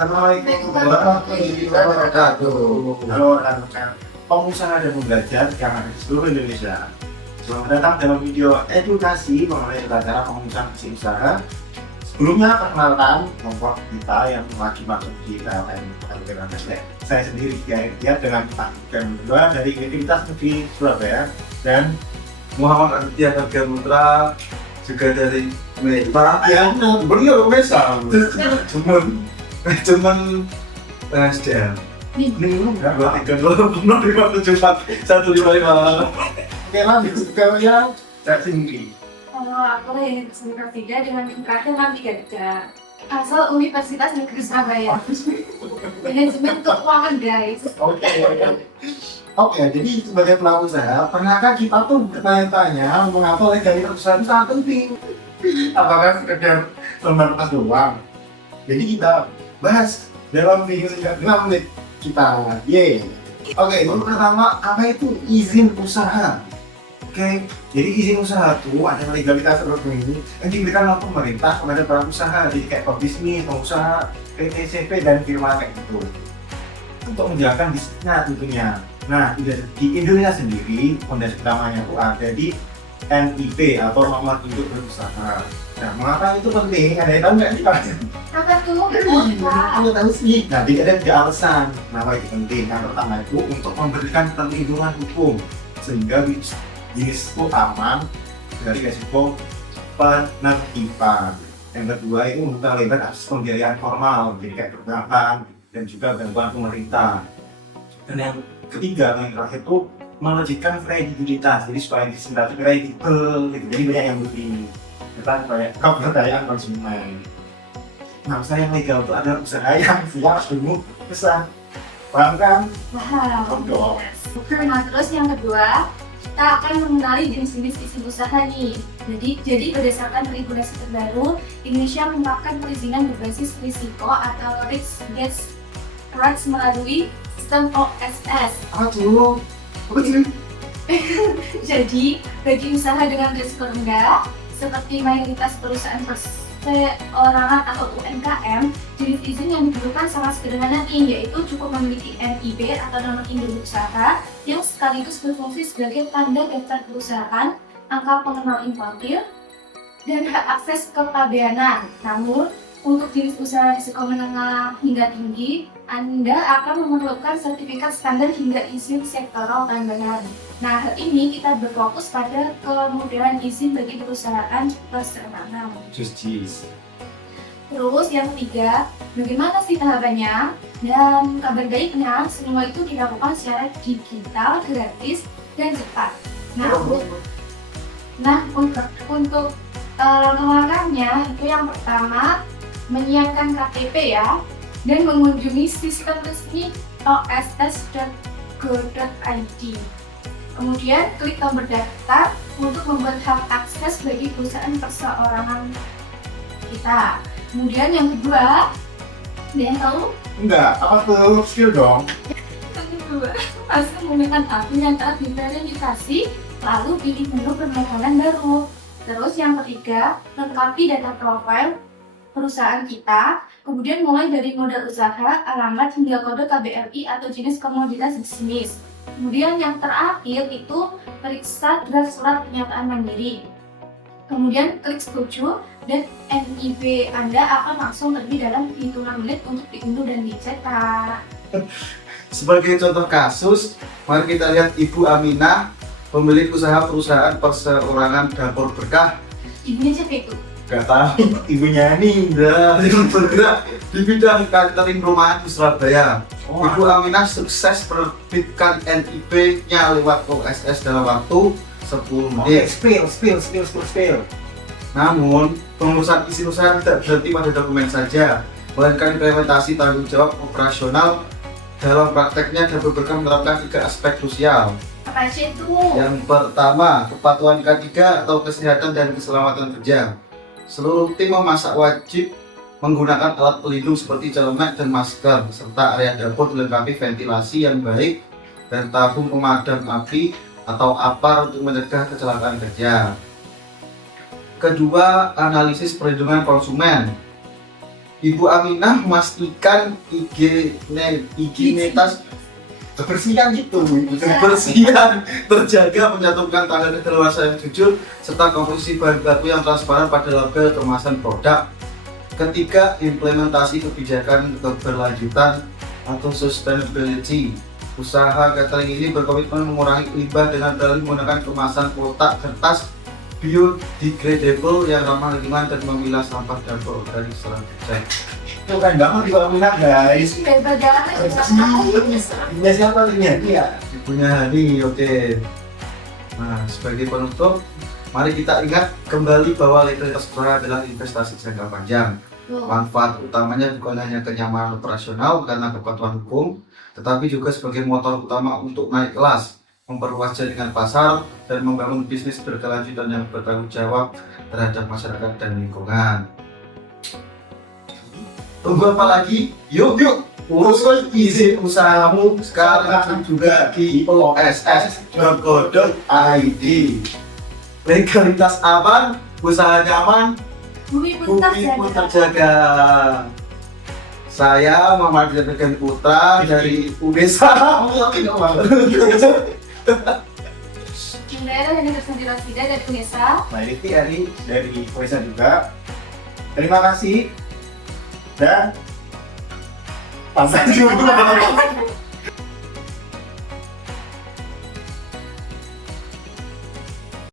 Assalamualaikum warahmatullahi wabarakatuh. Halo rekan-rekan pengusaha dan pembelajar yang ada di seluruh Indonesia. Selamat datang dalam video edukasi mengenai cara pengusahaan isi usaha. Sebelumnya perkenalkan kelompok kita yang lagi masuk di PLN Kabupaten Sleman. Saya sendiri dia dengan Pak dan berdua dari Universitas Negeri Surabaya dan Muhammad Aditya Hargamutra juga dari Pak yang beliau mesam. cuman SDM. Minum Dua tiga dua lima tujuh empat satu lima lima. Oke lanjut ke yang tertinggi. Kalau aku Universitas Tiga dengan tingkatan 633 asal Universitas Negeri Surabaya. Manajemen keuangan guys. Oke, jadi sebagai pelaku usaha, pernahkah kita tuh bertanya-tanya mengapa legalitas usaha itu sangat penting? Apakah sekedar formalitas doang? Jadi kita bahas dalam video singkat 5 menit kita. Yeay. Oke, yang pertama, apa itu izin usaha? Oke, jadi izin usaha itu ada legalitas resmi yang diberikan oleh pemerintah kepada pelaku usaha, jadi kayak pebisnis, pengusaha, PTCP dan firma kayak gitu. Untuk menjalankan bisnisnya tentunya. Nah, di Indonesia sendiri, fondasi utamanya itu ada di NIB atau nomor induk berusaha. Nah, mengapa itu penting? Ada yang tahu nggak sih? Apa tuh? Aku tahu sih. Nah, jadi ada 3 alasan kenapa itu penting. Yang pertama itu untuk memberikan perlindungan hukum sehingga bisnis itu aman dari resiko penertiban. Yang kedua itu membuka lebar akses pembiayaan formal, jadi kayak perbankan dan juga bantuan pemerintah. Dan yang ketiga, yang terakhir itu melejitkan kredibilitas, jadi supaya disimpan kredibel, gitu. Jadi banyak yang beli, kita kayak kepercayaan konsumen. Nah, usaha yang legal itu adalah usaha yang siap dulu besar, paham kan? Wow. Nah, terus yang kedua, kita akan mengenali jenis-jenis izin usaha nih. Jadi berdasarkan regulasi terbaru, Indonesia menerapkan perizinan berbasis risiko atau risk-based approach melalui sistem OSS. Apa tuh? Apa sih? Jadi, bagi usaha dengan risiko rendah, seperti mayoritas perusahaan perorangan atau UMKM, jenis izin yang diperlukan sangat sederhana nih, yaitu cukup memiliki NIB atau nomor induk usaha yang sekaligus berfungsi sebagai tanda daftar perusahaan, angka pengenal importir, dan hak akses ke pabeanan. Namun, untuk jenis usaha risiko menengah hingga tinggi, Anda akan memerlukan sertifikat standar hingga izin sektoral tambahan. Nah, hal ini kita berfokus pada kemudahan izin bagi perusahaan perseorangan. Justice. Terus yang ketiga, bagaimana sih tahapannya? Dan kabar baiknya, semua itu dilakukan secara digital, gratis, dan cepat. Untuk langkah-langkahnya itu yang pertama, menyiapkan KTP ya, dan mengunjungi sistem resmi oss.go.id. Kemudian klik tombol daftar untuk membuat hak akses bagi perusahaan perseorangan kita. Kemudian yang kedua, ada yang tahu? Enggak, apa tuh? Skill dong. Yang kedua, masuk menggunakan akun yang telah diverifikasi, lalu pilih menu permohonan baru. Terus yang ketiga, lengkapi data profil perusahaan kita, kemudian mulai dari modal usaha, alamat, hingga kode KBRI atau jenis komoditas bisnis. Kemudian yang terakhir itu periksa draft surat pernyataan mandiri. Kemudian klik setuju dan NIB Anda akan langsung terbit dalam hitungan menit untuk diunduh dan dicetak. Sebagai contoh kasus, mari kita lihat Ibu Aminah, pemilik usaha perusahaan perseorangan Dapur Berkah. Ibunya siapa itu? Gak tahu, ibunya ini. Yang bergerak di bidang catering rumahan di Surabaya. Ibu Aminah sukses menerbitkan NIB-nya lewat OSS dalam waktu 10 menit. Spill. Namun, pengurusan izin usaha tidak berhenti pada dokumen saja, melainkan implementasi tanggung jawab operasional. Dalam prakteknya, Dapur Berkah menerapkan 3 aspek krusial. Apa sih itu? Yang pertama, kepatuhan K3 atau kesehatan dan keselamatan kerja. Seluruh tim memasak wajib menggunakan alat pelindung seperti celemek dan masker, serta area dapur dilengkapi ventilasi yang baik dan tabung pemadam api atau APAR untuk mencegah kecelakaan kerja. Kedua, analisis perlindungan konsumen. Ibu Aminah memastikan higienitas Kebersihan gitu. kebersihan terjaga, mencantumkan tanggal kedaluarsa yang jujur, serta komposisi bahan baku yang transparan pada label kemasan produk. Ketiga, implementasi kebijakan keberlanjutan atau sustainability. Usaha catering ini berkomitmen mengurangi limbah dengan dalih menggunakan kemasan kotak kertas biodegradable yang ramah lingkungan dan memilah sampah dapur organik secara bijak. Itu kan banget di Aminah guys. Bebas jangan Punya siapa ini? Iya. Punya Hani, oke. Nah, sebagai penutup, mari kita ingat kembali bahwa legalitas usaha adalah investasi jangka panjang. Manfaat utamanya bukan hanya kenyamanan operasional karena kepatuhan hukum, tetapi juga sebagai motor utama untuk naik kelas, memperluas jaringan pasar, dan membangun bisnis berkelanjutan yang bertanggung jawab terhadap masyarakat dan lingkungan. Tunggu apa lagi? Yuk, urus izin usahamu sekarang juga di oss.go.id. Legalitas aman, usaha nyaman, Bumi pun bumi pun terjaga. Saya Muhammad Jabir Putra dari UNESA. Daerah yang terkonsentrasi dari UNESA. Nah, ini Ari dari Koisa juga. Terima kasih dan pasang juga.